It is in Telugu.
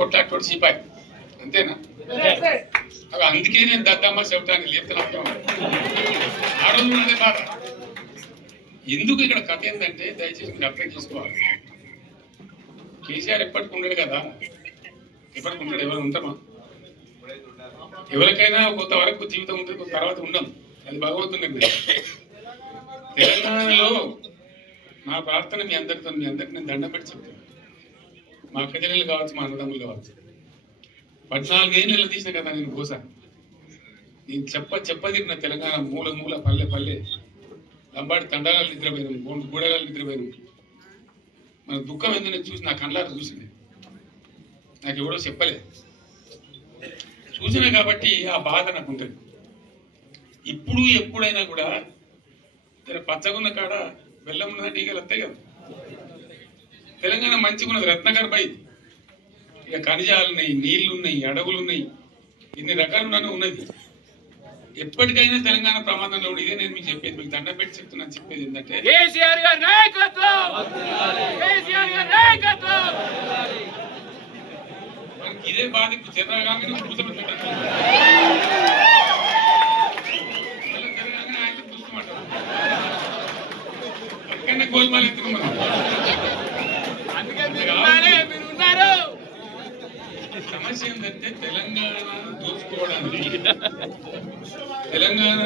కొట్లాటోడు సిపాయి అంతేనా? అవి అందుకే నేను దద్దమ్మ చెబుతాను లేపుతాను. ఆ రోజు అదే బాధ. ఎందుకు ఇక్కడ కథ ఏంటంటే దయచేసి మీరు అర్థం చేసుకోవాలి. కేసీఆర్ ఎప్పటికి ఉండడు కదా, ఎప్పటికి ఉండడు. ఎవరు ఉంటామా? ఎవరికైనా కొంతవరకు జీవితం ఉంటుంది, కొంత తర్వాత ఉండము. అది భగవంతుని నిర్ణయం. తెలంగాణలో నా ప్రార్థన మీ అందరితో, మీ అందరికి నేను దండం పెట్టి చెప్తాను. మా అక్కజనులు కావచ్చు, మా అన్నదమ్ములు కావచ్చు, 14 ఏళ్ళు తీసిన కదా నేను కోసా. నేను చెప్పదిరిన తెలంగాణ మూల మూల పల్లె పల్లె లంబాడి తండాలను నిద్రపోయినాం, గూడగాలు నిద్రపోయినాం. మన దుఃఖం ఏందని చూసి నా కళ్ళారు చూసింది. నాకు ఎవడో చెప్పలేదు, చూసినా కాబట్టి ఆ బాధ నాకు ఉంటుంది. ఇప్పుడు ఎప్పుడైనా కూడా పచ్చగున్న కాడ బెల్లం ఉన్నదంటే ఈగలు వస్తాయి కదా. తెలంగాణ మంచిగా ఉన్నది, రత్నగర్భ ఇది. ఇక ఖనిజాలు ఉన్నాయి, నీళ్లు ఉన్నాయి, అడవులు ఉన్నాయి, ఇన్ని రకాలు ఉన్నది. ఎప్పటికైనా తెలంగాణ ప్రమాదంలో ఇదే నేను మీకు చెప్పేది, మీకు దండం పెట్టి చెప్తున్నాను. చెప్పేది ఏంటంటే మనకి ఇదే బాధ. ఇప్పుడు చంద్రగానే కూర్చోబెట్టుకుంటారు, ఆయన చూసుకోమంటారు, అక్కడనే గోల్మాలు ఎత్తుకోమని. సమస్య ఏంటంటే తెలంగాణ దోచుకోవడానికి, తెలంగాణ